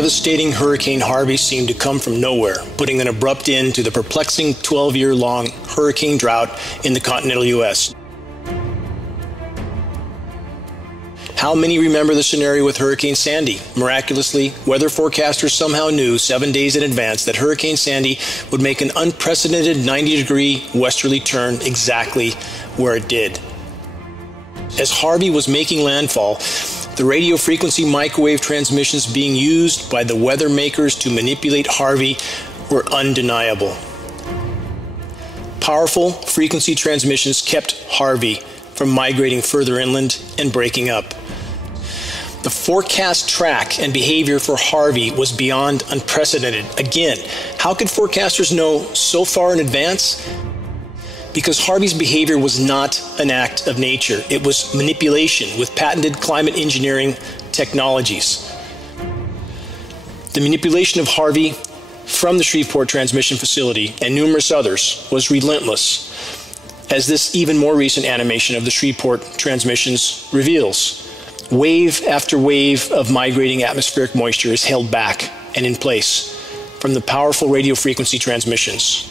devastating Hurricane Harvey seemed to come from nowhere, putting an abrupt end to the perplexing 12-year-long hurricane drought in the continental U.S. How many remember the scenario with Hurricane Sandy? Miraculously, weather forecasters somehow knew 7 days in advance that Hurricane Sandy would make an unprecedented 90-degree westerly turn exactly where it did. As Harvey was making landfall, the radio frequency microwave transmissions being used by the weather makers to manipulate Harvey were undeniable. Powerful frequency transmissions kept Harvey from migrating further inland and breaking up. The forecast track and behavior for Harvey was beyond unprecedented. Again, how could forecasters know so far in advance? Because Harvey's behavior was not an act of nature. It was manipulation with patented climate engineering technologies. The manipulation of Harvey from the Shreveport transmission facility and numerous others was relentless, as this even more recent animation of the Shreveport transmissions reveals. Wave after wave of migrating atmospheric moisture is held back and in place from the powerful radio frequency transmissions.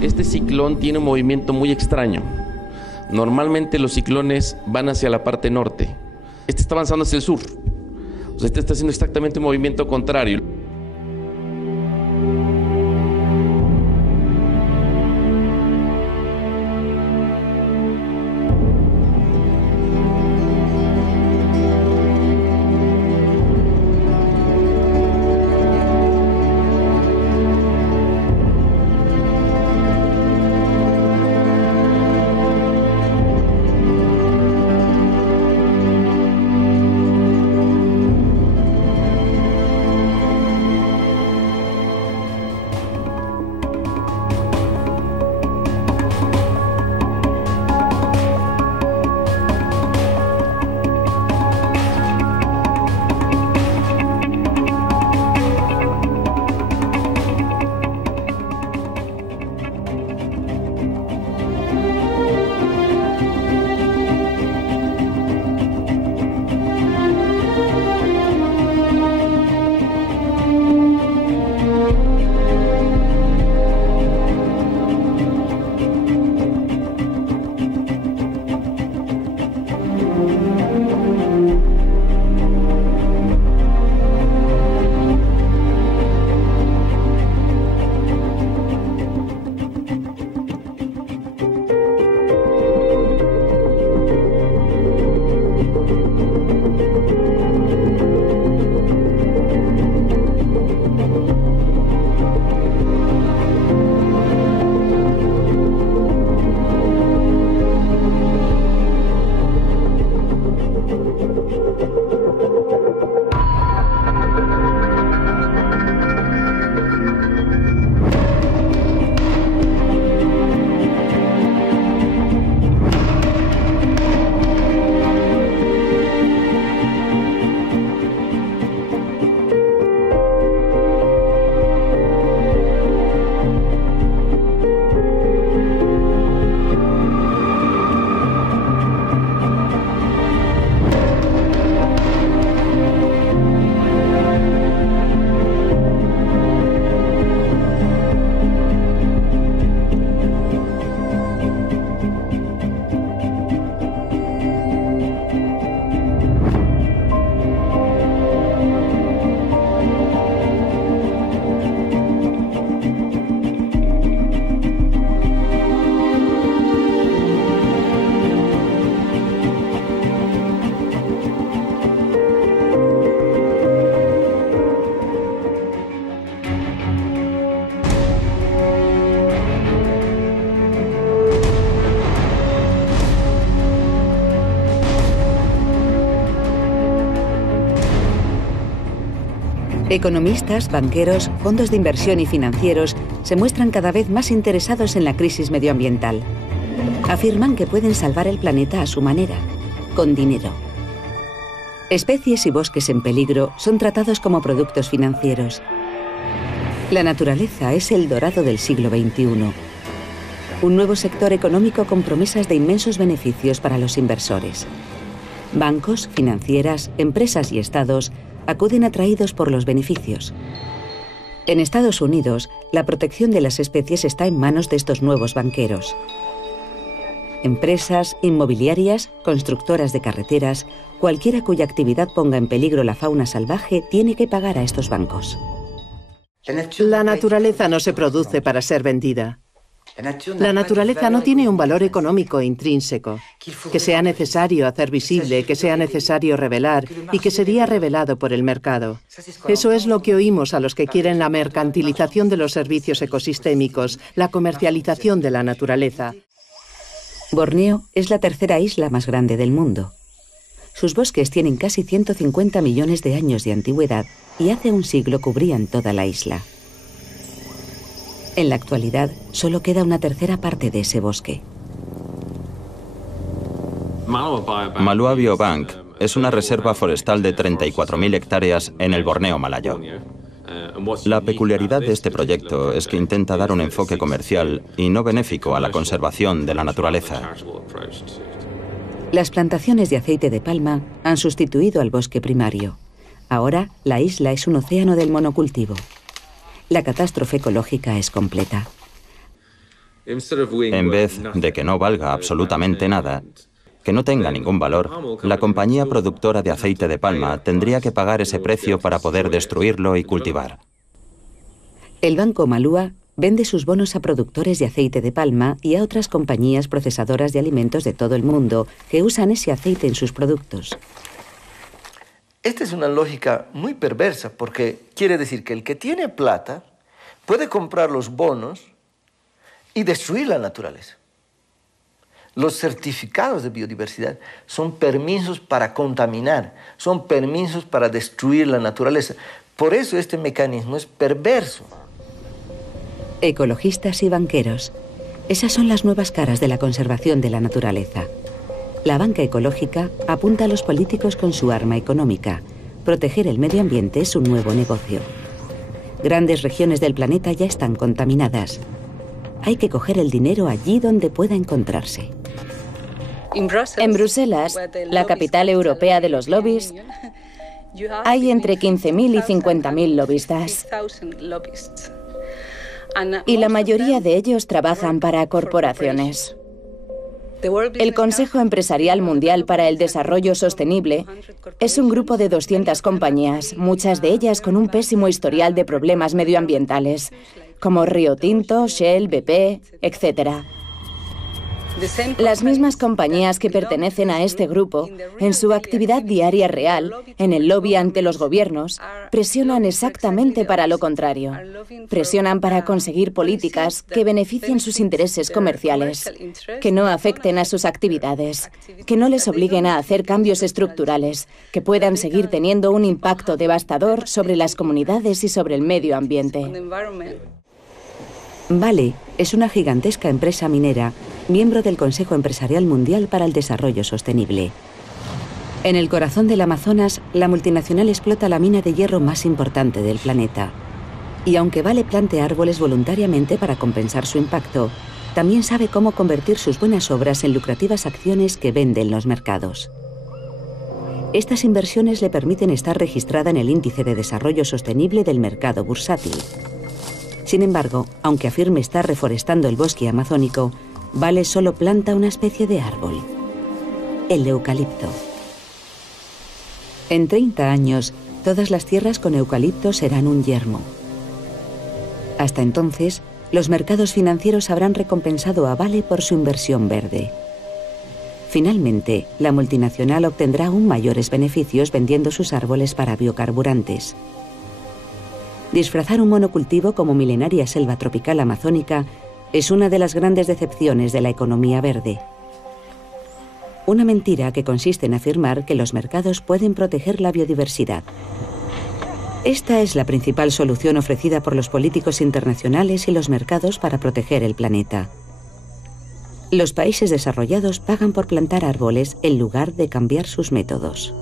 Este ciclón tiene un movimiento muy extraño. Normalmente los ciclones van hacia la parte norte. Este está avanzando hacia el sur. O sea, este está haciendo exactamente un movimiento contrario. Economistas, banqueros, fondos de inversión y financieros se muestran cada vez más interesados en la crisis medioambiental. Afirman que pueden salvar el planeta a su manera, con dinero. Especies y bosques en peligro son tratados como productos financieros. La naturaleza es el dorado del siglo XXI. Un nuevo sector económico con promesas de inmensos beneficios para los inversores. Bancos, financieras, empresas y estados acuden atraídos por los beneficios. En Estados Unidos, la protección de las especies está en manos de estos nuevos banqueros. Empresas, inmobiliarias, constructoras de carreteras, cualquiera cuya actividad ponga en peligro la fauna salvaje tiene que pagar a estos bancos. La naturaleza no se produce para ser vendida. La naturaleza no tiene un valor económico intrínseco, que sea necesario hacer visible, que sea necesario revelar y que sería revelado por el mercado. Eso es lo que oímos a los que quieren la mercantilización de los servicios ecosistémicos, la comercialización de la naturaleza. Borneo es la tercera isla más grande del mundo. Sus bosques tienen casi 150 millones de años de antigüedad y hace un siglo cubrían toda la isla. En la actualidad, solo queda una tercera parte de ese bosque. Malua Biobank es una reserva forestal de 34.000 hectáreas en el Borneo malayo. La peculiaridad de este proyecto es que intenta dar un enfoque comercial y no benéfico a la conservación de la naturaleza. Las plantaciones de aceite de palma han sustituido al bosque primario. Ahora, la isla es un océano del monocultivo. La catástrofe ecológica es completa. En vez de que no valga absolutamente nada, que no tenga ningún valor, la compañía productora de aceite de palma tendría que pagar ese precio para poder destruirlo y cultivar. El Banco Malua vende sus bonos a productores de aceite de palma y a otras compañías procesadoras de alimentos de todo el mundo que usan ese aceite en sus productos. Esta es una lógica muy perversa porque quiere decir que el que tiene plata puede comprar los bonos y destruir la naturaleza. Los certificados de biodiversidad son permisos para contaminar, son permisos para destruir la naturaleza. Por eso este mecanismo es perverso. Ecologistas y banqueros. Esas son las nuevas caras de la conservación de la naturaleza. La banca ecológica apunta a los políticos con su arma económica. Proteger el medio ambiente es un nuevo negocio. Grandes regiones del planeta ya están contaminadas. Hay que coger el dinero allí donde pueda encontrarse. En Bruselas, la capital europea de los lobbies, hay entre 15.000 y 50.000 lobistas. Y la mayoría de ellos trabajan para corporaciones. El Consejo Empresarial Mundial para el Desarrollo Sostenible es un grupo de 200 compañías, muchas de ellas con un pésimo historial de problemas medioambientales, como Río Tinto, Shell, BP, etc. Las mismas compañías que pertenecen a este grupo, en su actividad diaria real, en el lobby ante los gobiernos, presionan exactamente para lo contrario. Presionan para conseguir políticas que beneficien sus intereses comerciales, que no afecten a sus actividades, que no les obliguen a hacer cambios estructurales, que puedan seguir teniendo un impacto devastador sobre las comunidades y sobre el medio ambiente. Vale es una gigantesca empresa minera, miembro del Consejo Empresarial Mundial para el Desarrollo Sostenible. En el corazón del Amazonas, la multinacional explota la mina de hierro más importante del planeta. Y aunque Vale plante árboles voluntariamente para compensar su impacto, también sabe cómo convertir sus buenas obras en lucrativas acciones que vende en los mercados. Estas inversiones le permiten estar registrada en el Índice de Desarrollo Sostenible del mercado bursátil. Sin embargo, aunque afirme estar reforestando el bosque amazónico, Vale solo planta una especie de árbol, el eucalipto. En 30 años, todas las tierras con eucalipto serán un yermo. Hasta entonces, los mercados financieros habrán recompensado a Vale por su inversión verde. Finalmente, la multinacional obtendrá aún mayores beneficios vendiendo sus árboles para biocarburantes. Disfrazar un monocultivo como milenaria selva tropical amazónica es una de las grandes decepciones de la economía verde. Una mentira que consiste en afirmar que los mercados pueden proteger la biodiversidad. Esta es la principal solución ofrecida por los políticos internacionales y los mercados para proteger el planeta. Los países desarrollados pagan por plantar árboles en lugar de cambiar sus métodos.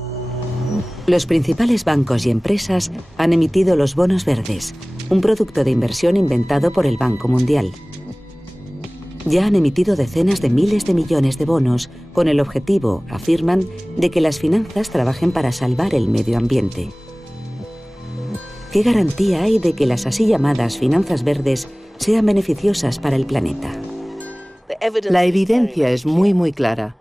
Los principales bancos y empresas han emitido los bonos verdes, un producto de inversión inventado por el Banco Mundial. Ya han emitido decenas de miles de millones de bonos con el objetivo, afirman, de que las finanzas trabajen para salvar el medio ambiente. ¿Qué garantía hay de que las así llamadas finanzas verdes sean beneficiosas para el planeta? La evidencia es muy clara.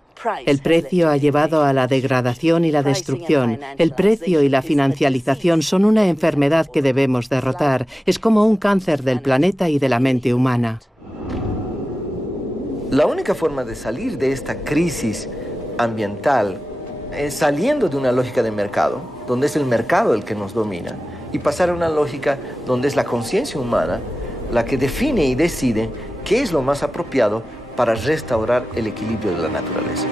El precio ha llevado a la degradación y la destrucción. El precio y la financialización son una enfermedad que debemos derrotar. Es como un cáncer del planeta y de la mente humana. La única forma de salir de esta crisis ambiental es saliendo de una lógica de mercado, donde es el mercado el que nos domina, y pasar a una lógica donde es la conciencia humana la que define y decide qué es lo más apropiado para restaurar el equilibrio de la naturaleza.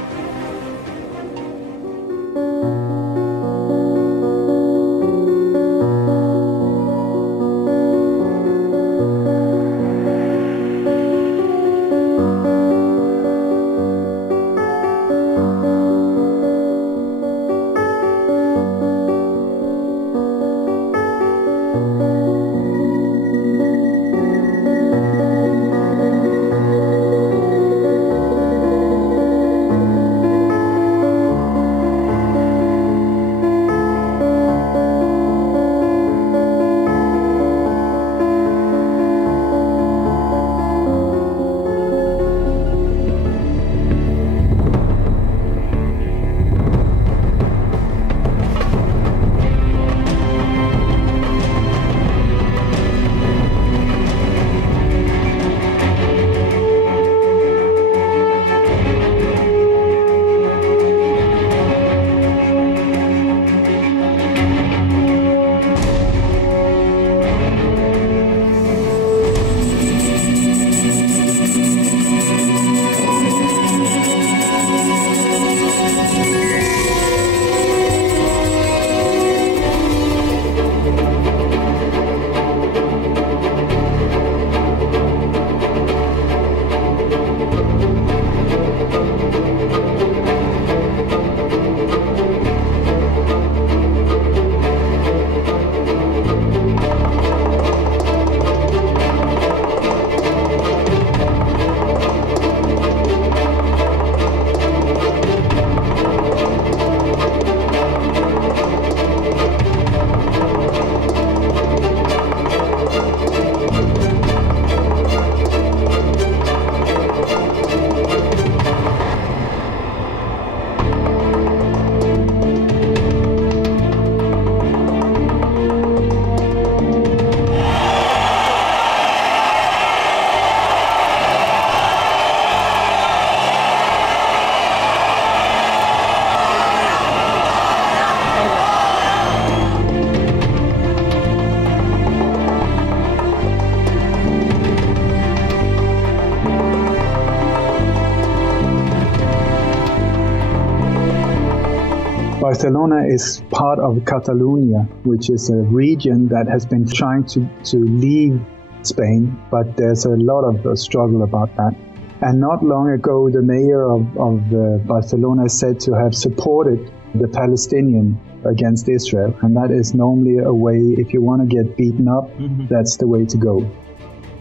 Barcelona is part of Catalonia, which is a region that has been trying to leave Spain, but there's a lot of struggle about that. And not long ago, the mayor of Barcelona is said to have supported the Palestinian against Israel, and that is normally a way, if you want to get beaten up, that's the way to go.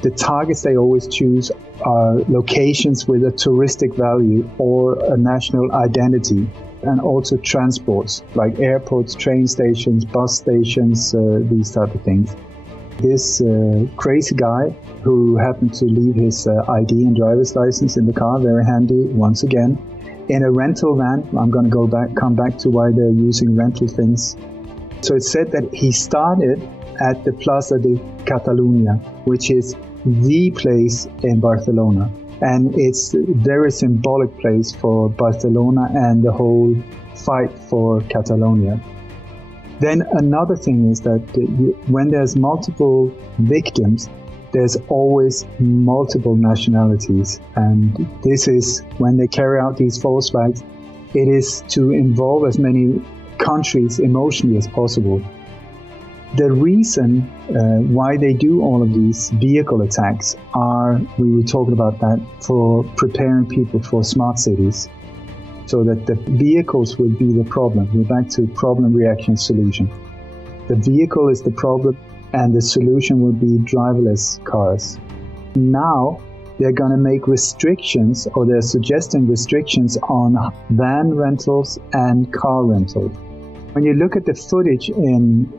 The targets they always choose are locations with a touristic value or a national identity, and also transports, like airports, train stations, bus stations, these type of things. This crazy guy who happened to leave his ID and driver's license in the car, very handy once again, in a rental van. I'm going to come back to why they're using rental things. So it's said that he started at the Plaza de Catalunya, which is the place in Barcelona. And it's a very symbolic place for Barcelona and the whole fight for Catalonia. Then another thing is that when there's multiple victims, there's always multiple nationalities. And this is, when they carry out these false flags, it is to involve as many countries emotionally as possible. The reason why they do all of these vehicle attacks are, we were talking about that, for preparing people for smart cities, so that the vehicles will be the problem. We're back to problem, reaction, solution. The vehicle is the problem, and the solution will be driverless cars. Now, they're going to make restrictions, or they're suggesting restrictions on van rentals and car rentals. When you look at the footage in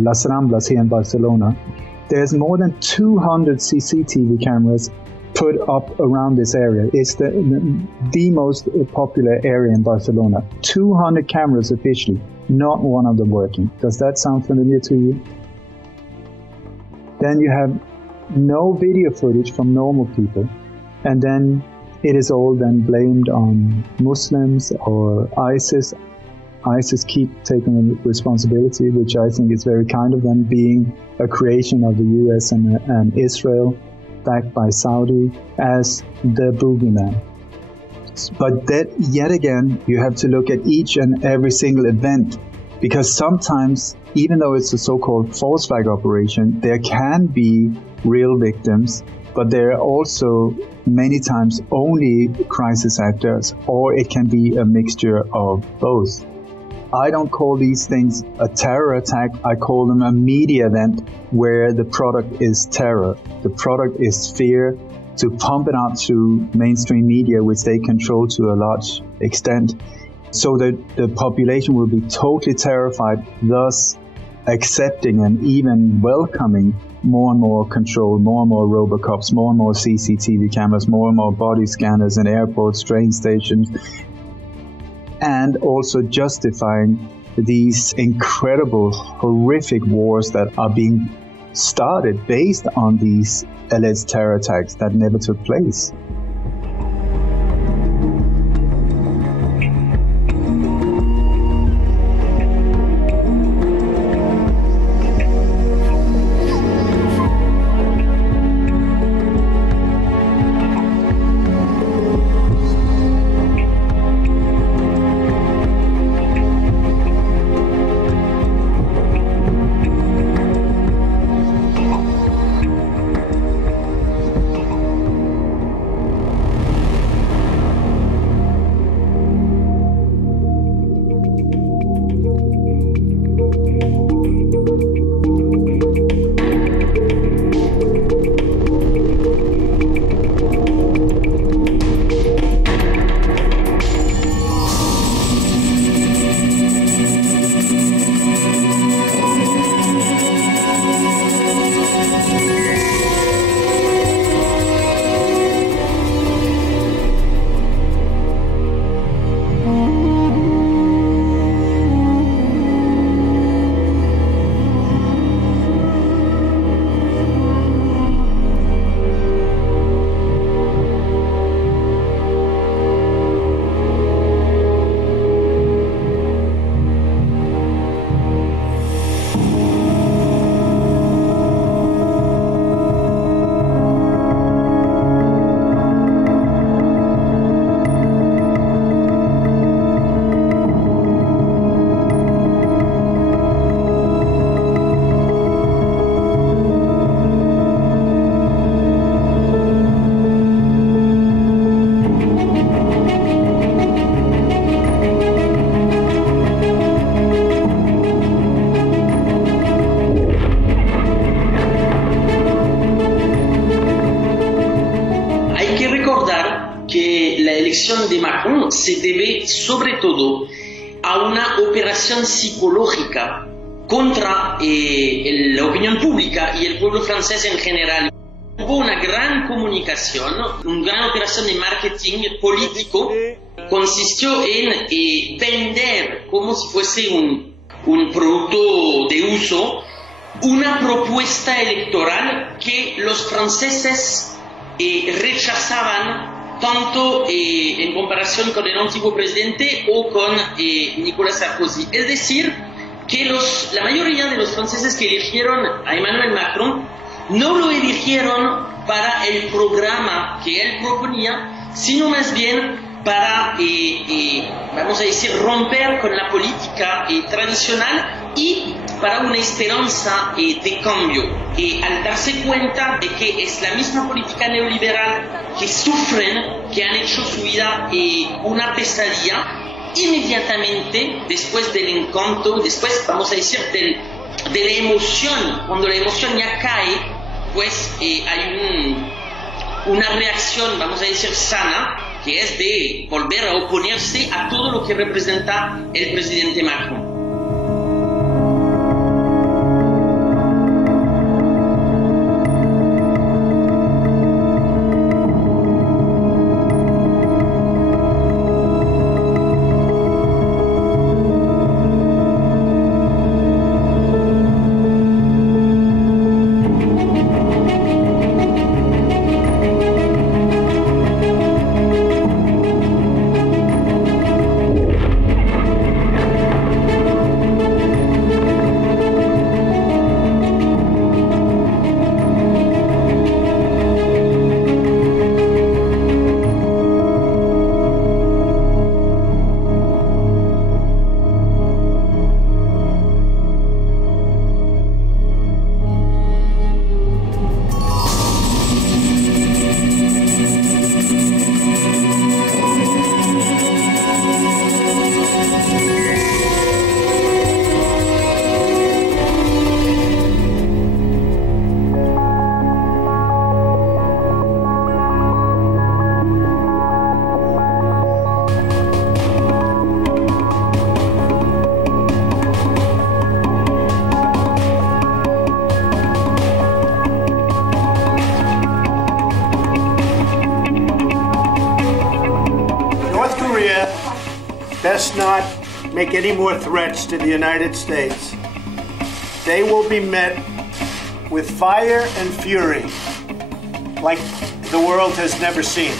Las Ramblas here in Barcelona, there's more than 200 CCTV cameras put up around this area. It's the most popular area in Barcelona. 200 cameras officially, not one of them working. Does that sound familiar to you? Then you have no video footage from normal people, and then it is all then blamed on Muslims or ISIS. ISIS keep taking responsibility, which I think is very kind of them, being a creation of the US and Israel, backed by Saudi, as the boogeyman. But that, yet again, you have to look at each and every single event, because sometimes, even though it's a so-called false flag operation, there can be real victims, but there are also many times only crisis actors, or it can be a mixture of both. I don't call these things a terror attack. I call them a media event where the product is terror. The product is fear, to pump it out to mainstream media, which they control to a large extent, so that the population will be totally terrified, thus accepting and even welcoming more and more control, more and more robocops, more and more CCTV cameras, more and more body scanners in airports, train stations, and also justifying these incredible, horrific wars that are being started based on these alleged terror attacks that never took place. de Macron se debe sobre todo a una operación psicológica contra la opinión pública y el pueblo francés en general. Hubo una gran comunicación, una gran operación de marketing político, consistió en vender como si fuese un producto de uso, una propuesta electoral que los franceses rechazaban tanto en comparación con el antiguo presidente o con Nicolas Sarkozy. Es decir, que la mayoría de los franceses que eligieron a Emmanuel Macron no lo eligieron para el programa que él proponía, sino más bien para, vamos a decir, romper con la política tradicional y para una esperanza de cambio. Al darse cuenta de que es la misma política neoliberal que sufren, que han hecho su vida una pesadilla, inmediatamente después del encanto, después vamos a decir de la emoción, cuando la emoción ya cae, pues hay una reacción, vamos a decir, sana, que es de volver a oponerse a todo lo que representa el presidente Macron. Best not make any more threats to the United States. They will be met with fire and fury like the world has never seen.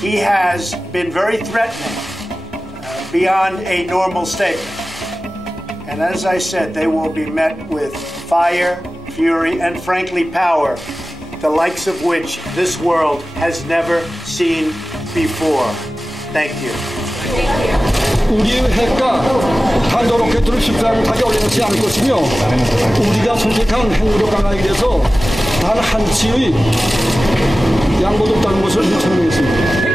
He has been very threatening beyond a normal statement. And as I said, they will be met with fire, fury, and frankly power, the likes of which this world has never seen before. Thank you. 우리 핵과 탄도 로켓으로 심사를 가져올리지 않을 것이며 우리가 선택한 핵무력 강화에 대해서 단 한치의 양보도 없다는 것을 설명했습니다.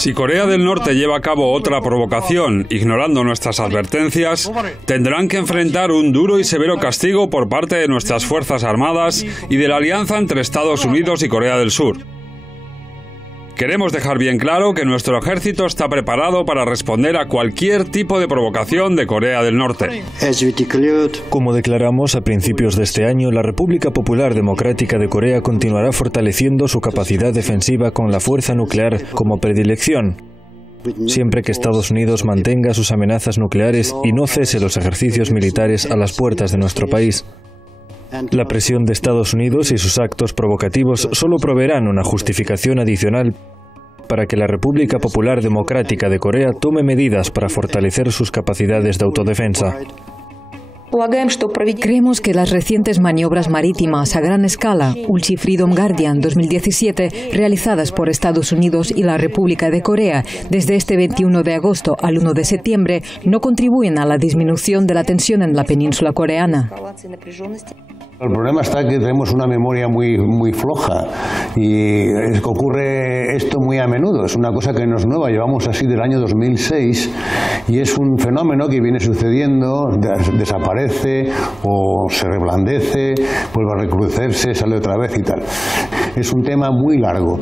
Si Corea del Norte lleva a cabo otra provocación, ignorando nuestras advertencias, tendrán que enfrentar un duro y severo castigo por parte de nuestras Fuerzas Armadas y de la alianza entre Estados Unidos y Corea del Sur. Queremos dejar bien claro que nuestro ejército está preparado para responder a cualquier tipo de provocación de Corea del Norte. Como declaramos a principios de este año, la República Popular Democrática de Corea continuará fortaleciendo su capacidad defensiva con la fuerza nuclear como predilección, siempre que Estados Unidos mantenga sus amenazas nucleares y no cese los ejercicios militares a las puertas de nuestro país. La presión de Estados Unidos y sus actos provocativos solo proveerán una justificación adicional para que la República Popular Democrática de Corea tome medidas para fortalecer sus capacidades de autodefensa. Creemos que las recientes maniobras marítimas a gran escala, Ulchi Freedom Guardian 2017, realizadas por Estados Unidos y la República de Corea desde este 21 de agosto al 1 de septiembre, no contribuyen a la disminución de la tensión en la península coreana. El problema está que tenemos una memoria muy floja y ocurre esto muy a menudo. Es una cosa que no es nueva, llevamos así del año 2006 y es un fenómeno que viene sucediendo, desaparece o se reblandece, vuelve a recrudecerse, sale otra vez y tal. Es un tema muy largo.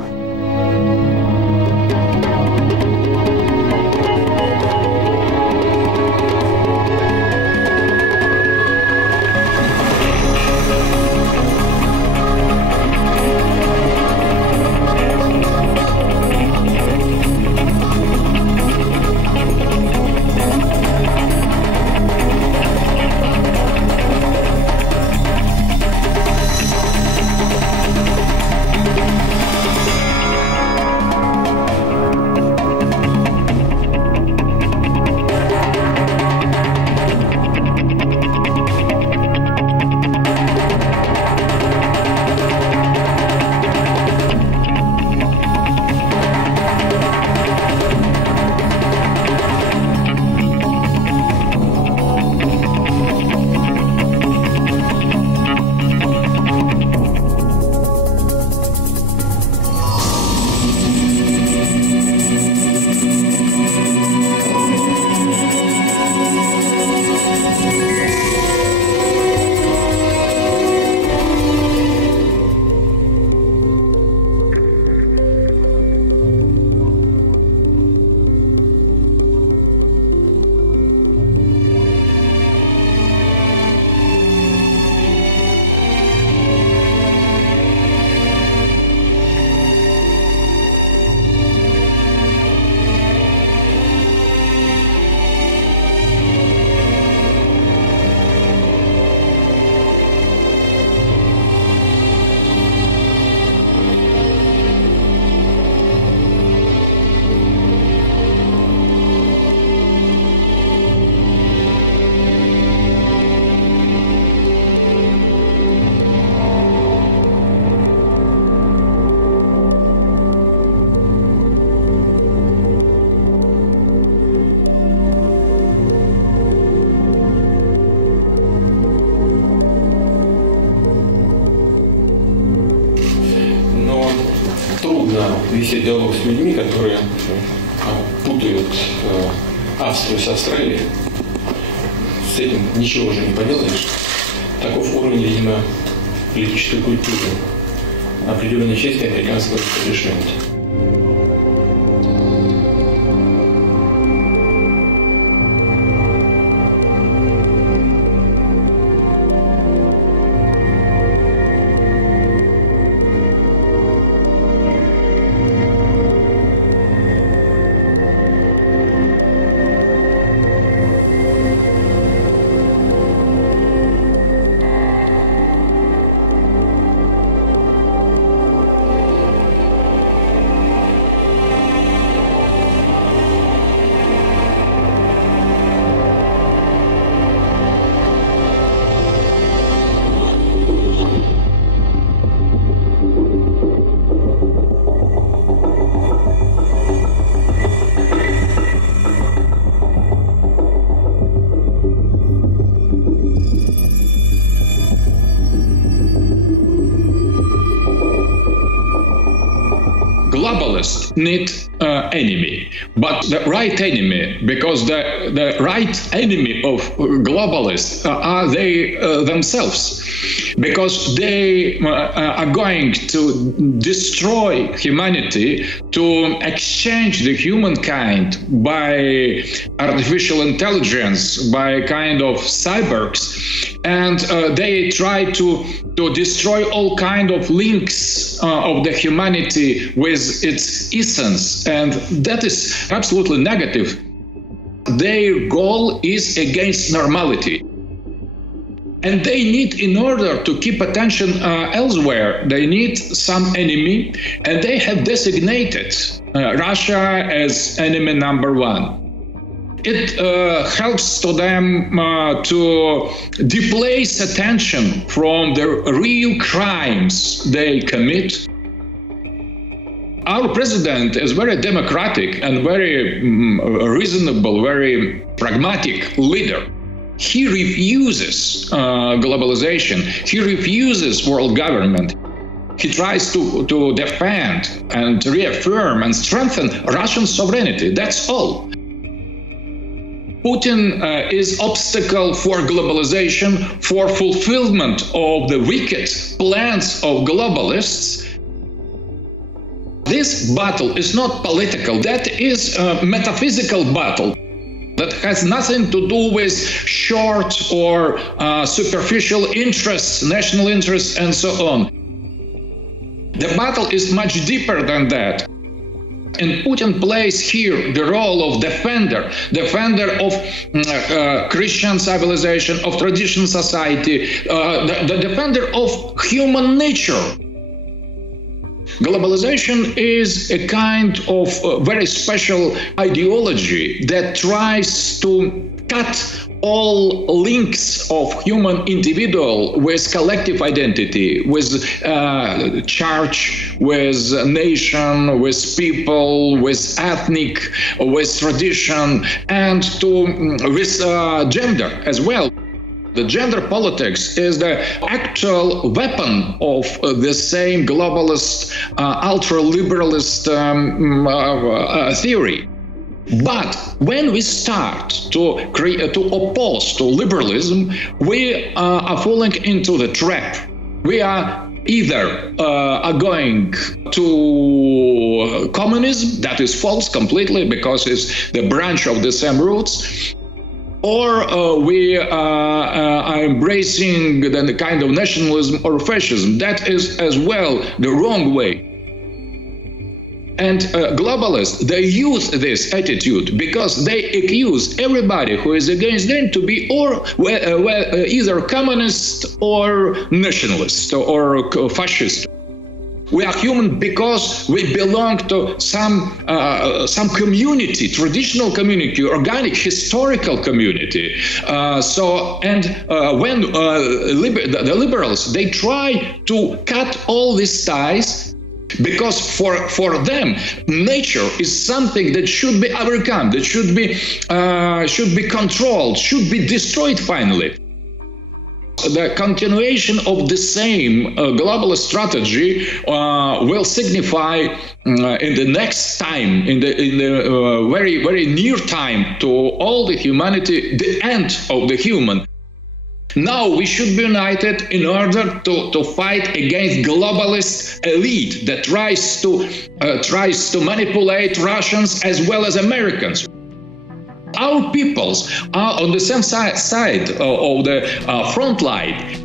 Вести диалог с людьми, которые путают Австрию с Австралией. С этим ничего уже не поделаешь. Таков уровень, видимо, политической культуры определенной части американского решения. Globalists need enemy, but the right enemy, because the right enemy of globalists are they themselves, because they are going to destroy humanity, to exchange the humankind by artificial intelligence, by kind of cyborgs, and they try to destroy all kind of links of the humanity with its essence, and that is absolutely negative. Their goal is against normality. And they need, in order to keep attention elsewhere, they need some enemy, and they have designated Russia as enemy number one. It helps to them to displace attention from the real crimes they commit. Our president is very democratic and very reasonable, very pragmatic leader. He refuses globalization. He refuses world government. He tries to defend and reaffirm and strengthen Russian sovereignty. That's all. Putin is obstacle for globalization, for fulfillment of the wicked plans of globalists. This battle is not political. That is a metaphysical battle that has nothing to do with short or superficial interests, national interests, and so on. The battle is much deeper than that. And Putin plays here the role of defender of Christian civilization, of traditional society, the defender of human nature. Globalization is a kind of very special ideology that tries to cut all links of human individual with collective identity, with church, with nation, with people, with ethnic, with tradition, and with gender as well. The gender politics is the actual weapon of the same globalist, ultra-liberalist theory. But when we start to oppose to liberalism, we are falling into the trap. We are either going to communism, that is false completely because it's the branch of the same roots, or we are embracing the kind of nationalism or fascism. That is as well the wrong way. And globalists, they use this attitude because they accuse everybody who is against them to be either communist or nationalist or fascist. We are human because we belong to some community, traditional community, organic, historical community. When the liberals, they try to cut all these ties, because for them, nature is something that should be overcome, that should be controlled, should be destroyed finally. The continuation of the same globalist strategy will signify in the next time, in the very, very near time to all the humanity, the end of the human. Now we should be united in order to fight against globalist elite that tries to manipulate Russians as well as Americans. Our peoples are on the same side of the front line.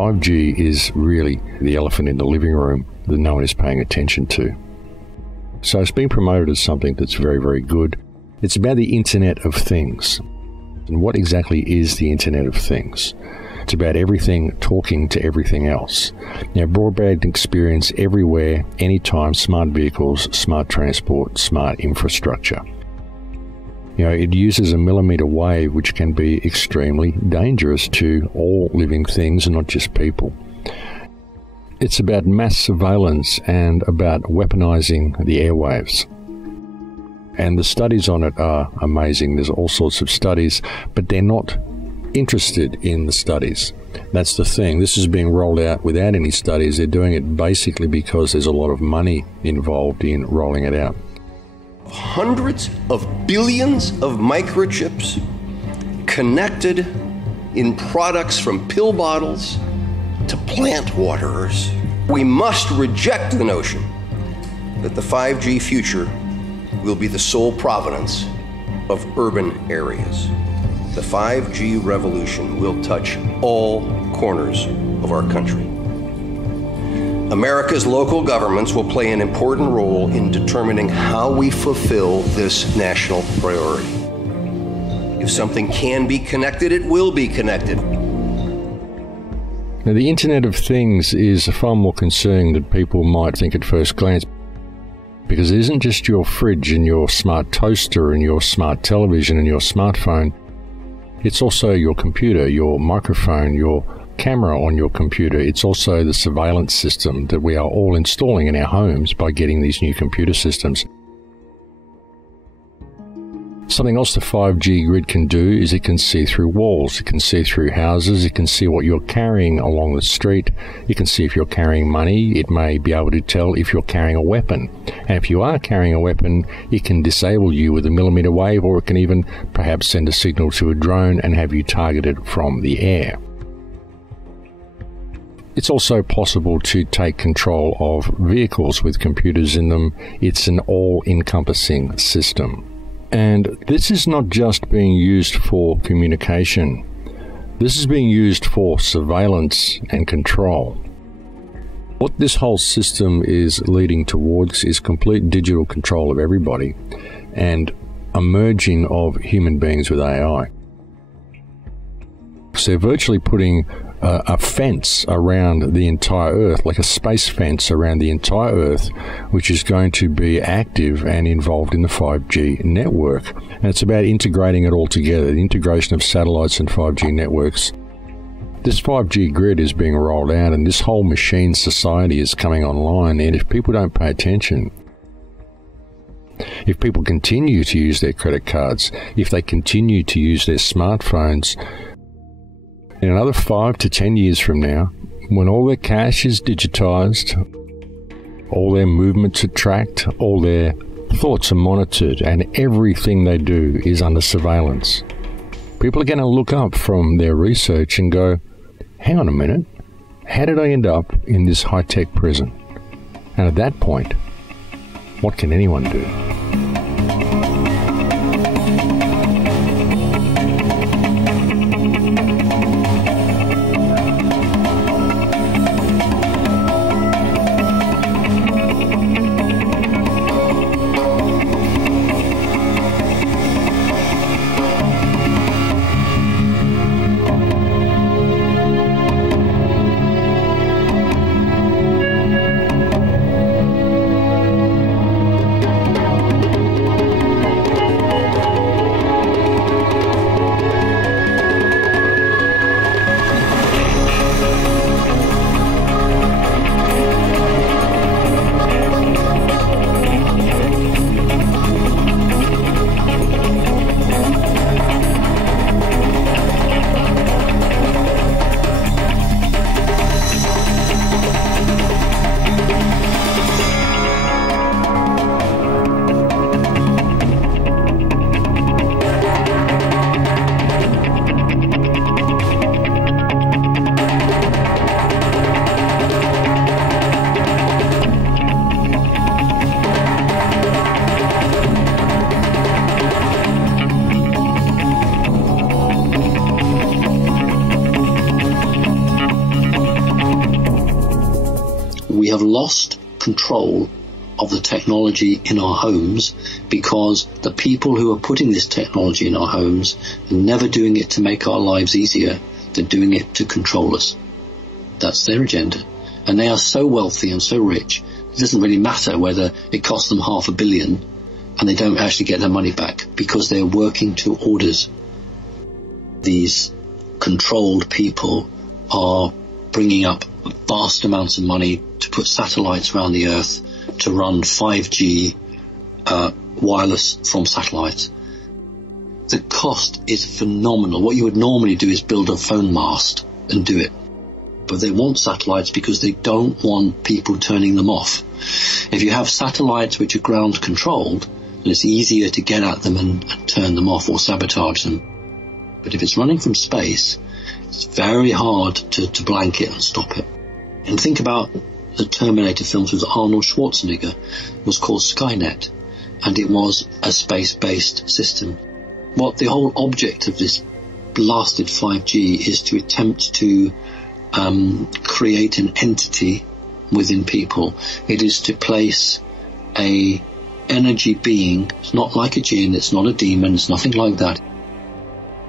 5G is really the elephant in the living room that no one is paying attention to. So it's been promoted as something that's very, very good. It's about the Internet of Things. And what exactly is the Internet of Things? It's about everything talking to everything else. Now, broadband experience everywhere, anytime, smart vehicles, smart transport, smart infrastructure. You know, it uses a millimeter wave, which can be extremely dangerous to all living things and not just people. It's about mass surveillance and about weaponizing the airwaves. And the studies on it are amazing. There's all sorts of studies, but they're not interested in the studies. That's the thing. This is being rolled out without any studies. They're doing it basically because there's a lot of money involved in rolling it out. Hundreds of billions of microchips connected in products from pill bottles to plant waterers. We must reject the notion that the 5G future will be the sole provenance of urban areas. The 5G revolution will touch all corners of our country. America's local governments will play an important role in determining how we fulfill this national priority. If something can be connected, it will be connected. Now, the Internet of Things is far more concerning than people might think at first glance, because it isn't just your fridge and your smart toaster and your smart television and your smartphone. It's also your computer, your microphone, your camera on your computer. It's also the surveillance system that we are all installing in our homes by getting these new computer systems. Something else the 5G grid can do is it can see through walls, it can see through houses, it can see what you're carrying along the street, it can see if you're carrying money, it may be able to tell if you're carrying a weapon. And if you are carrying a weapon, it can disable you with a millimeter wave, or it can even perhaps send a signal to a drone and have you targeted from the air. It's also possible to take control of vehicles with computers in them. It's an all-encompassing system. And this is not just being used for communication. This is being used for surveillance and control. What this whole system is leading towards is complete digital control of everybody and a merging of human beings with AI. So they're virtually putting a fence around the entire Earth, like a space fence around the entire Earth, which is going to be active and involved in the 5G network. And it's about integrating it all together, the integration of satellites and 5G networks. This 5G grid is being rolled out, and this whole machine society is coming online, and if people don't pay attention, if people continue to use their credit cards, if they continue to use their smartphones, in another 5 to 10 years from now, when all their cash is digitized, all their movements are tracked, all their thoughts are monitored, and everything they do is under surveillance, people are going to look up from their research and go, hang on a minute, how did I end up in this high-tech prison? And at that point, what can anyone do? have lost control of the technology in our homes because the people who are putting this technology in our homes are never doing it to make our lives easier. They're doing it to control us. That's their agenda. And they are so wealthy and so rich, it doesn't really matter whether it costs them $500 million and they don't actually get their money back because they're working to orders. These controlled people are bringing up vast amounts of money to put satellites around the Earth to run 5G wireless from satellites. The cost is phenomenal. What you would normally do is build a phone mast and do it. But they want satellites because they don't want people turning them off. If you have satellites which are ground controlled, then it's easier to get at them and turn them off or sabotage them. But if it's running from space, it's very hard to blanket and stop it. And think about the Terminator films with Arnold Schwarzenegger. It was called Skynet, and it was a space-based system. What the whole object of this blasted 5G is to attempt to create an entity within people. It is to place a energy being. It's not like a jinn, it's not a demon, it's nothing like that.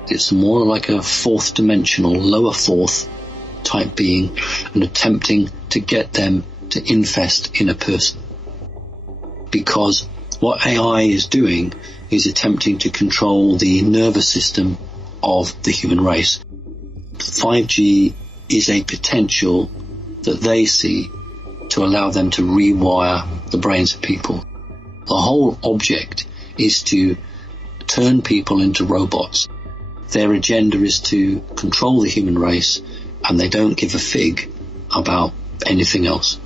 It's more like a fourth dimensional, lower fourth type being, and attempting to get them to infest in a person. Because what AI is doing is attempting to control the nervous system of the human race. 5G is a potential that they see to allow them to rewire the brains of people. The whole object is to turn people into robots. Their agenda is to control the human race, and they don't give a fig about anything else.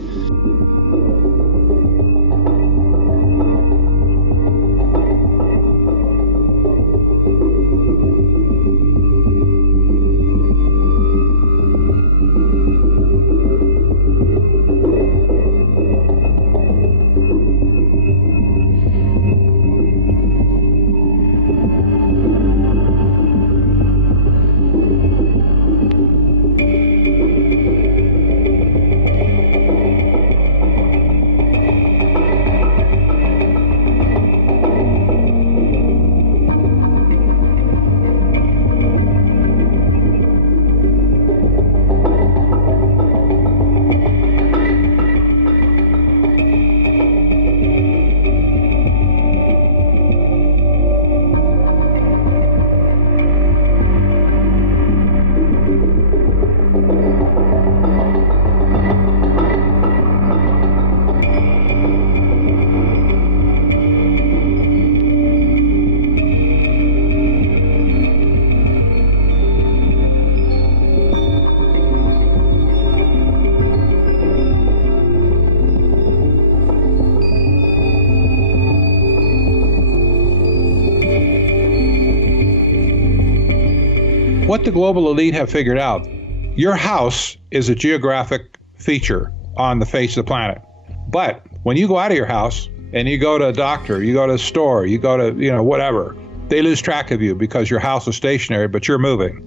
What the global elite have figured out, your house is a geographic feature on the face of the planet. But when you go out of your house and you go to a doctor, you go to a store, you go to, whatever, they lose track of you because your house is stationary, but you're moving.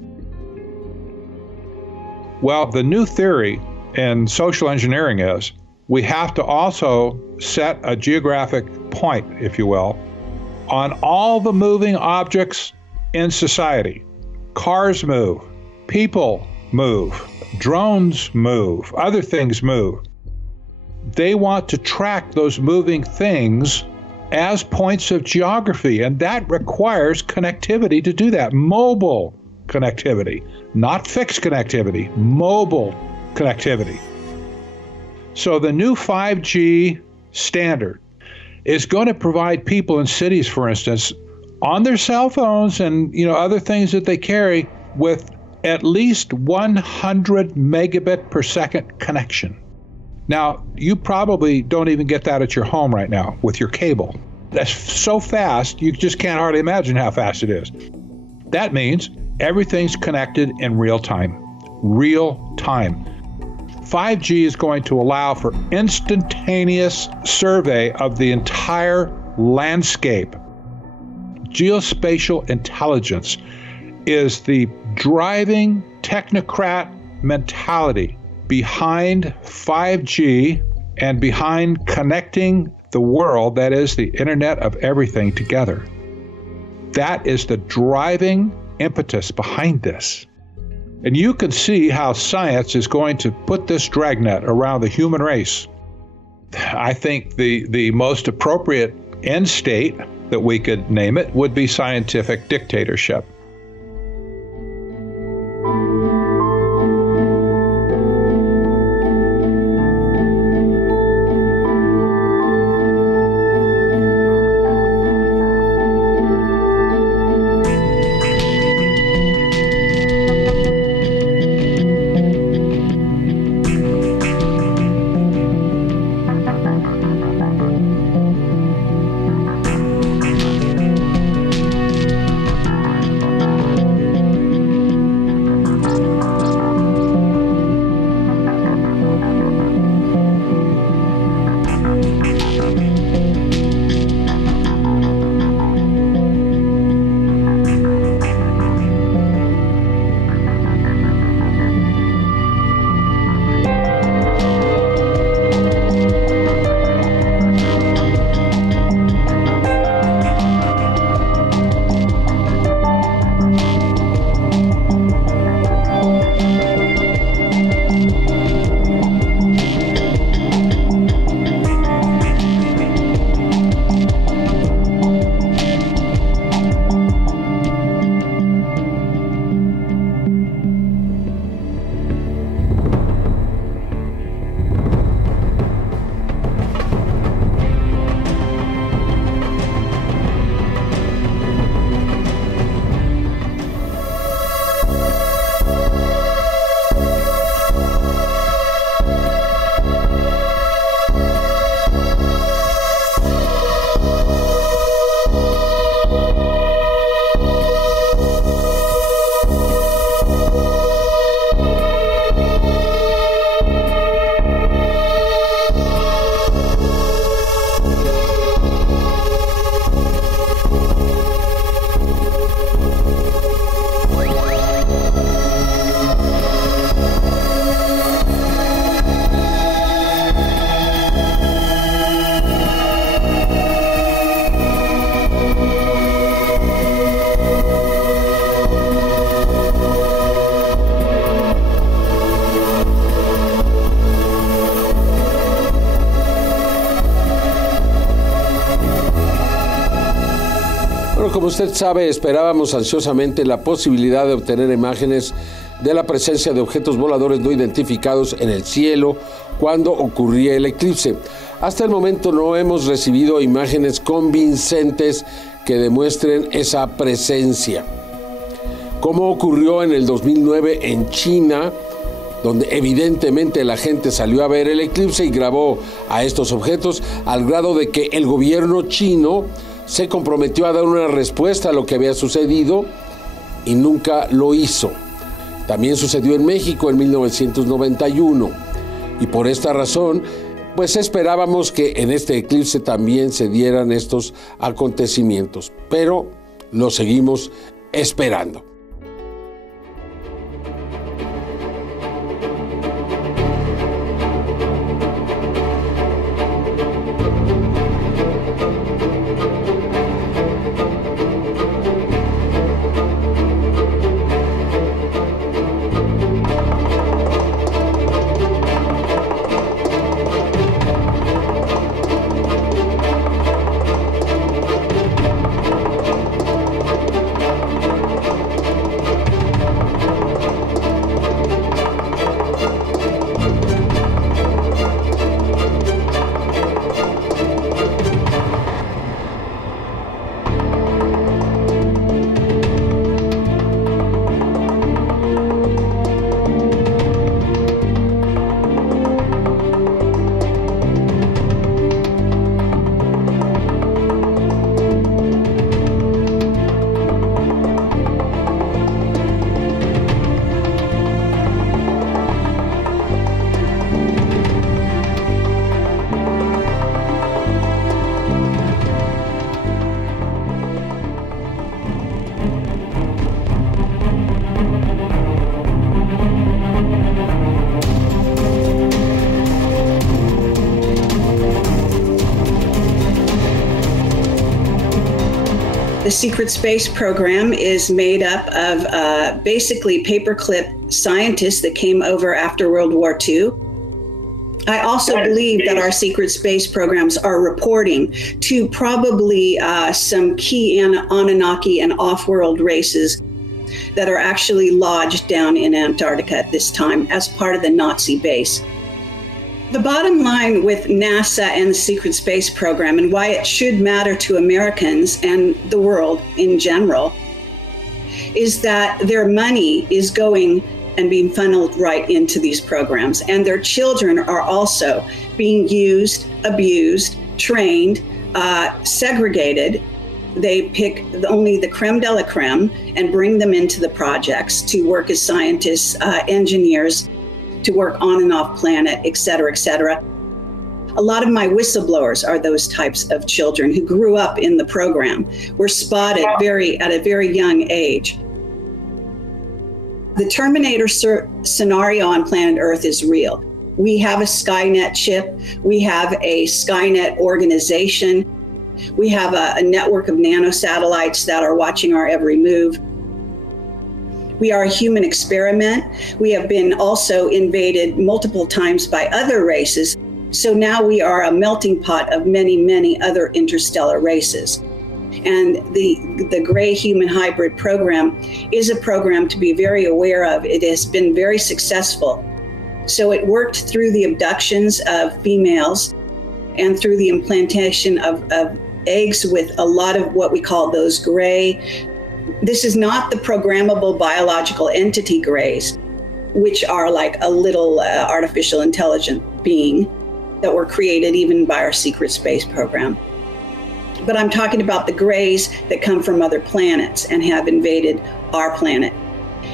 Well, the new theory in social engineering is we have to also set a geographic point, if you will, on all the moving objects in society. Cars move, people move, drones move, other things move. They want to track those moving things as points of geography, and that requires connectivity to do that. Mobile connectivity, not fixed connectivity, mobile connectivity. So the new 5G standard is going to provide people in cities, for instance, on their cell phones and other things that they carry with at least 100 megabit per second connection. Now, you probably don't even get that at your home right now with your cable. That's so fast, you just can't hardly imagine how fast it is. That means everything's connected in real time. Real time. 5G is going to allow for instantaneous survey of the entire landscape. Geospatial intelligence is the driving technocrat mentality behind 5G and behind connecting the world, that is the Internet of Everything, together. That is the driving impetus behind this. And you can see how science is going to put this dragnet around the human race. I think the most appropriate end state that we could name it would be scientific dictatorship. Como usted sabe, esperábamos ansiosamente la posibilidad de obtener imágenes de la presencia de objetos voladores no identificados en el cielo cuando ocurría el eclipse. Hasta el momento no hemos recibido imágenes convincentes que demuestren esa presencia. Como ocurrió en el 2009 en China, donde evidentemente la gente salió a ver el eclipse y grabó a estos objetos, al grado de que el gobierno chino se comprometió a dar una respuesta a lo que había sucedido y nunca lo hizo. También sucedió en México en 1991 y por esta razón pues esperábamos que en este eclipse también se dieran estos acontecimientos, pero lo seguimos esperando. The secret space program is made up of basically paperclip scientists that came over after World War II. I also believe that our secret space programs are reporting to probably some key Anunnaki and off-world races that are actually lodged down in Antarctica at this time as part of the Nazi base. The bottom line with NASA and the secret space program, and why it should matter to Americans and the world in general, is that their money is going and being funneled right into these programs. And their children are also being used, abused, trained, segregated. They pick only the creme de la creme and bring them into the projects to work as scientists, engineers, to work on and off planet, et cetera, et cetera. A lot of my whistleblowers are those types of children who grew up in the program, were spotted at a very young age. The Terminator scenario on planet Earth is real. We have a Skynet chip. We have a Skynet organization. We have a network of nanosatellites that are watching our every move. We are a human experiment. We have been also invaded multiple times by other races. So now we are a melting pot of many, many other interstellar races. And the Gray Human Hybrid program is a program to be very aware of. It has been very successful. So it worked through the abductions of females and through the implantation of eggs with a lot of what we call those gray. This is not the programmable biological entity grays, which are like a little artificial intelligent being that were created even by our secret space program. But I'm talking about the grays that come from other planets and have invaded our planet.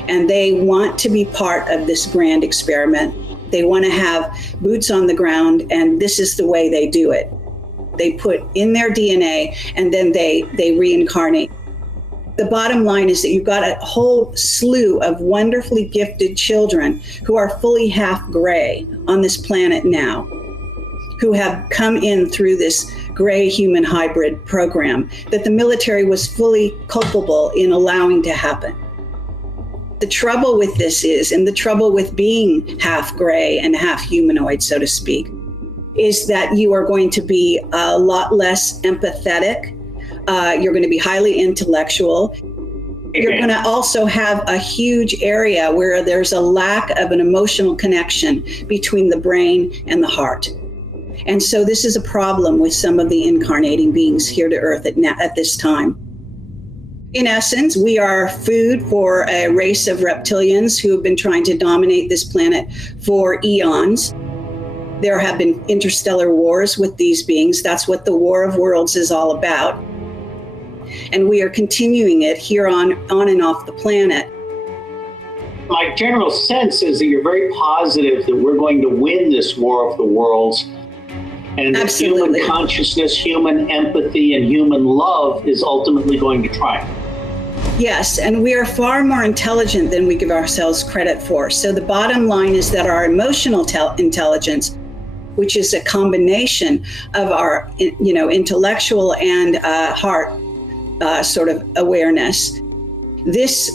And they want to be part of this grand experiment. They want to have boots on the ground, and this is the way they do it. They put in their DNA, and then they reincarnate. The bottom line is that you've got a whole slew of wonderfully gifted children who are fully half gray on this planet now, who have come in through this Gray Human Hybrid program that the military was fully culpable in allowing to happen. The trouble with this is, and the trouble with being half gray and half humanoid, so to speak, is that you are going to be a lot less empathetic. You're going to be highly intellectual. You're going to also have a huge area where there's a lack of an emotional connection between the brain and the heart. And so this is a problem with some of the incarnating beings here to Earth at this time. In essence, we are food for a race of reptilians who have been trying to dominate this planet for eons. There have been interstellar wars with these beings. That's what the War of Worlds is all about. And we are continuing it here on and off the planet. My general sense is that you're very positive that we're going to win this War of the Worlds. And that human consciousness, human empathy, and human love is ultimately going to triumph. Yes, and we are far more intelligent than we give ourselves credit for. So the bottom line is that our emotional intelligence, which is a combination of our, intellectual and heart sort of awareness, this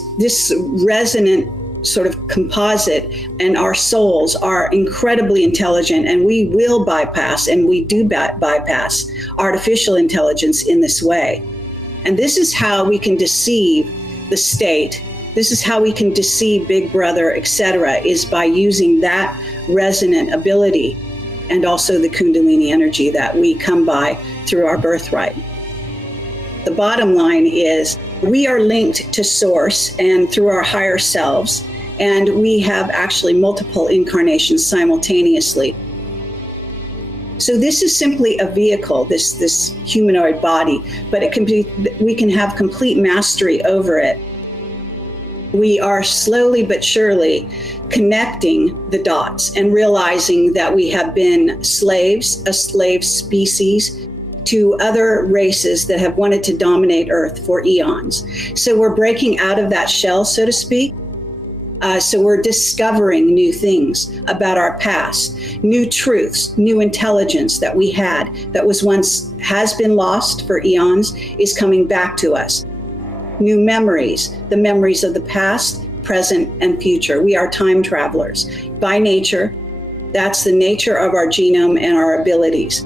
resonant sort of composite, and our souls are incredibly intelligent, and we will bypass, and we do bypass artificial intelligence in this way. And this is how we can deceive the state. This is how we can deceive Big Brother, etc., is by using that resonant ability and also the Kundalini energy that we come by through our birthright. The bottom line is we are linked to Source and through our higher selves, and we have actually multiple incarnations simultaneously. So this is simply a vehicle, this humanoid body, but we can have complete mastery over it. We are slowly but surely connecting the dots and realizing that we have been slaves, a slave species, to other races that have wanted to dominate Earth for eons. So we're breaking out of that shell, so to speak. So we're discovering new things about our past, new truths, new intelligence that we had that was once has been lost for eons is coming back to us. new memories, the memories of the past, present, and future. We are time travelers. By nature, that's the nature of our genome and our abilities.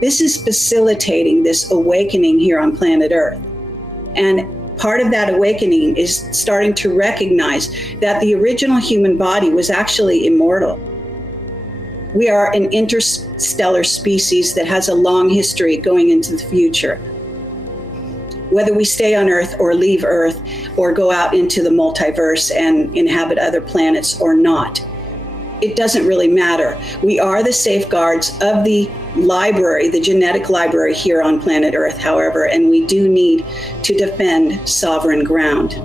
This is facilitating this awakening here on planet Earth. And part of that awakening is starting to recognize that the original human body was actually immortal. We are an interstellar species that has a long history going into the future. Whether we stay on Earth or leave Earth or go out into the multiverse and inhabit other planets or not, it doesn't really matter. We are the safeguards of the library, the genetic library here on planet Earth, however, and we do need to defend sovereign ground.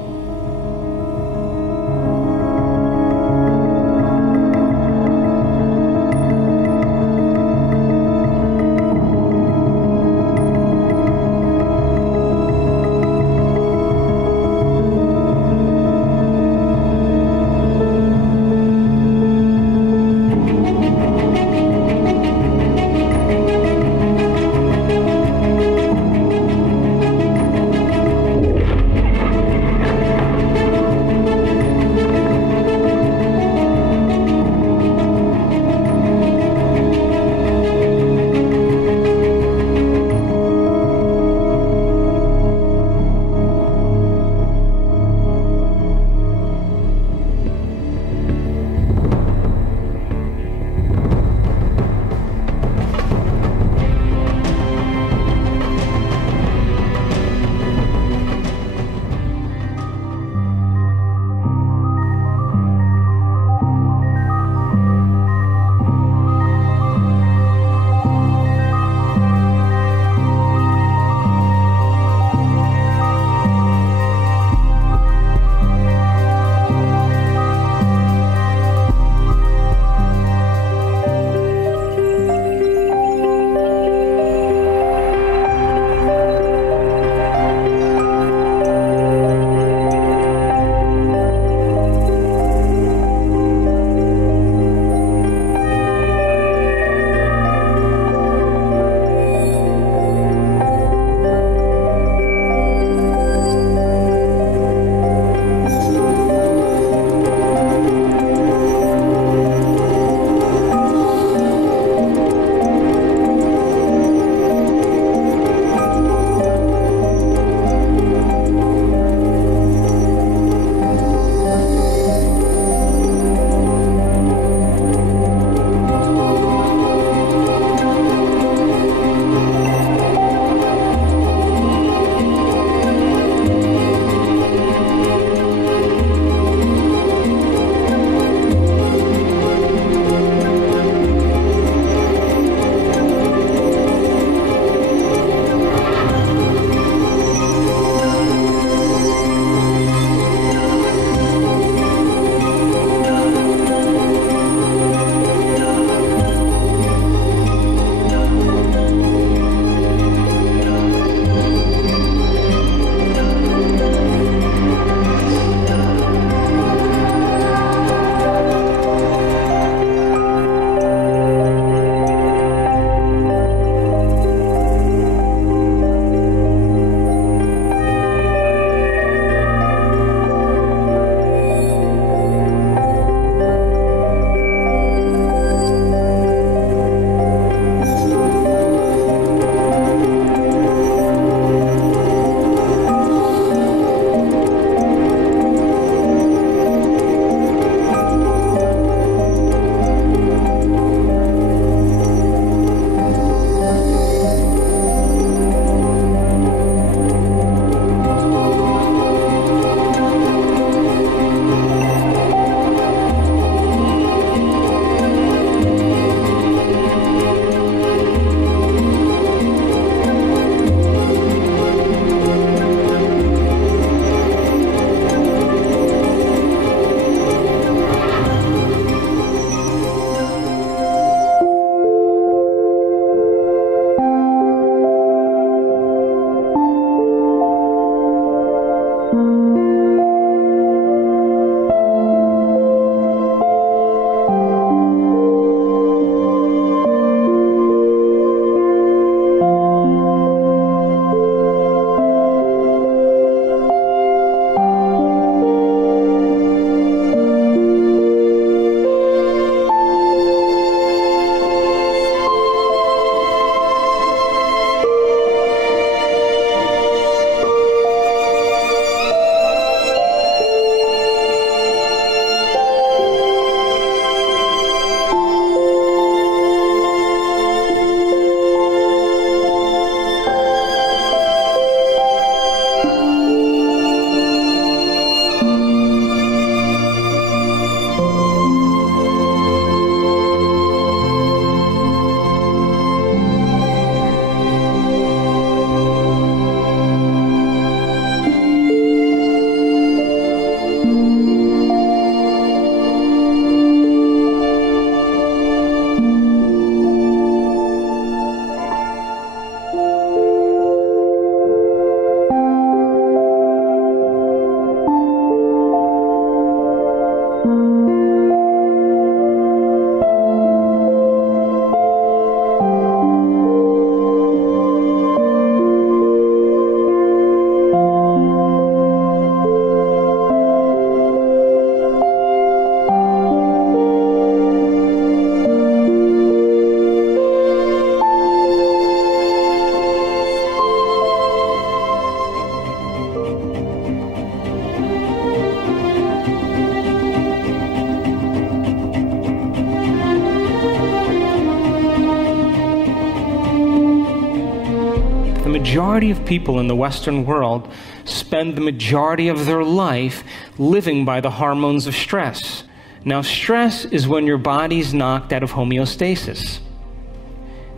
majority of people in the Western world spend the majority of their life living by the hormones of stress. Now, stress is when your body's knocked out of homeostasis.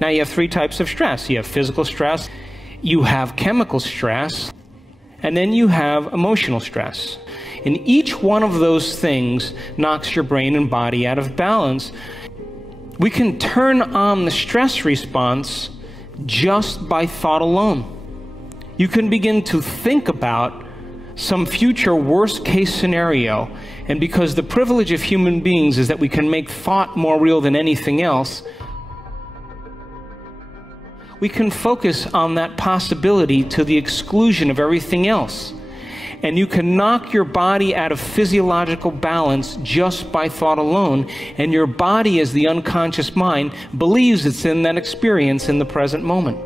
Now, you have three types of stress. You have physical stress, you have chemical stress, and then you have emotional stress. And each one of those things knocks your brain and body out of balance. We can turn on the stress response just by thought alone. You can begin to think about some future worst case scenario, and because the privilege of human beings is that we can make thought more real than anything else, we can focus on that possibility to the exclusion of everything else. And you can knock your body out of physiological balance just by thought alone, and your body, as the unconscious mind, believes it's in that experience in the present moment.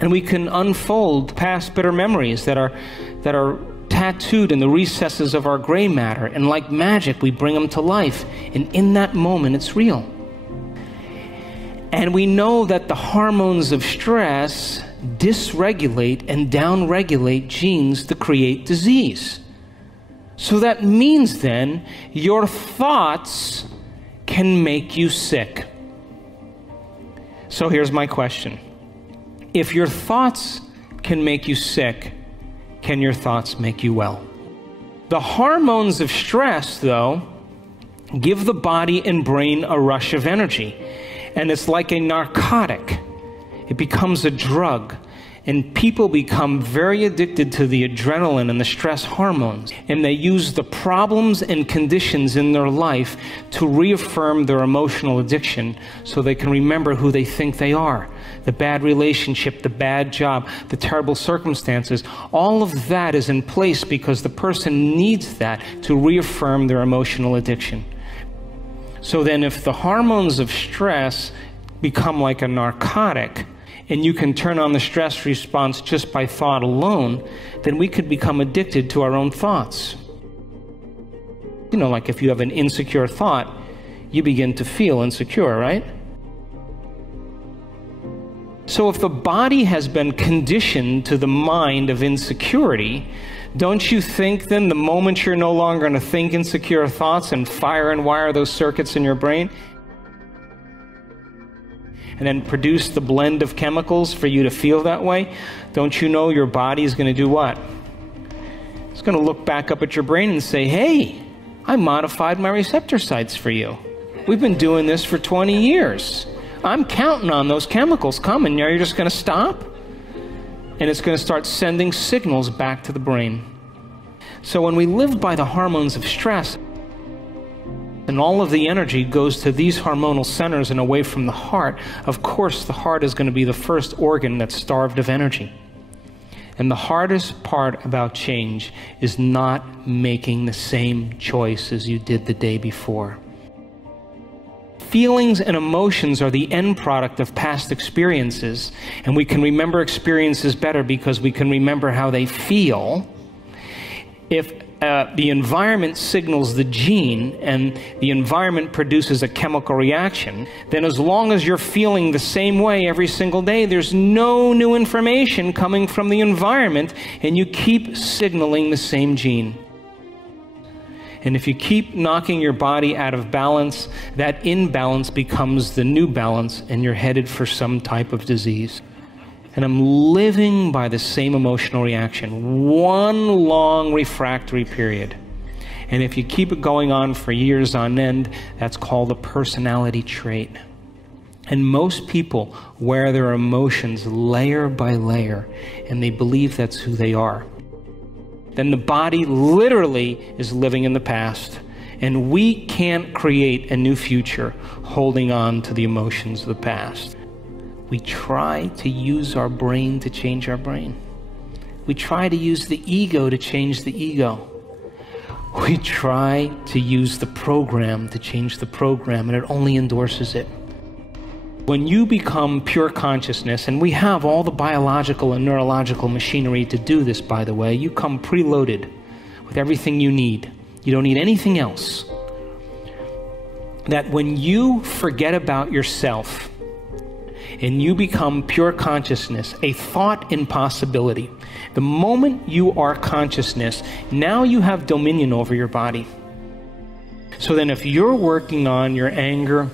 And we can unfold past bitter memories that are tattooed in the recesses of our gray matter, and like magic we bring them to life, and in that moment it's real. And we know that the hormones of stress dysregulate and downregulate genes to create disease. So that means then your thoughts can make you sick. So here's my question. If your thoughts can make you sick, can your thoughts make you well? The hormones of stress, though, give the body and brain a rush of energy. And it's like a narcotic. It becomes a drug, and people become very addicted to the adrenaline and the stress hormones, and they use the problems and conditions in their life to reaffirm their emotional addiction so they can remember who they think they are. The bad relationship, the bad job, the terrible circumstances, all of that is in place because the person needs that to reaffirm their emotional addiction. So then if the hormones of stress become like a narcotic, and you can turn on the stress response just by thought alone, then we could become addicted to our own thoughts. You know, like if you have an insecure thought, you begin to feel insecure, right? So if the body has been conditioned to the mind of insecurity, don't you think then the moment you're no longer going to think insecure thoughts and fire and wire those circuits in your brain, and then produce the blend of chemicals for you to feel that way, don't you know your body is going to do what? It's going to look back up at your brain and say, hey, I modified my receptor sites for you. We've been doing this for 20 years. I'm counting on those chemicals coming. Now you're just going to stop? And it's going to start sending signals back to the brain. So when we live by the hormones of stress, and all of the energy goes to these hormonal centers and away from the heart, of course the heart is going to be the first organ that's starved of energy. And the hardest part about change is not making the same choice as you did the day before. Feelings and emotions are the end product of past experiences, and we can remember experiences better because we can remember how they feel. If the environment signals the gene and the environment produces a chemical reaction, then as long as you're feeling the same way every single day, there's no new information coming from the environment, and you keep signaling the same gene. And if you keep knocking your body out of balance, that imbalance becomes the new balance, and you're headed for some type of disease. And I'm living by the same emotional reaction, one long refractory period. And if you keep it going on for years on end, that's called a personality trait. And most people wear their emotions layer by layer, and they believe that's who they are. then the body literally is living in the past. And we can't create a new future holding on to the emotions of the past. We try to use our brain to change our brain. We try to use the ego to change the ego. We try to use the program to change the program, and it only endorses it. When you become pure consciousness, and we have all the biological and neurological machinery to do this, by the way, you come preloaded with everything you need. You don't need anything else. That when you forget about yourself and you become pure consciousness, a thought impossibility, the moment you are consciousness, now you have dominion over your body. So then if you're working on your anger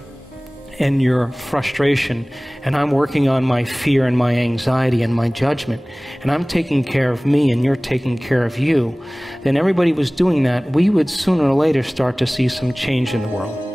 and your frustration, and I'm working on my fear and my anxiety and my judgment, and I'm taking care of me and you're taking care of you, then everybody was doing that, we would sooner or later start to see some change in the world.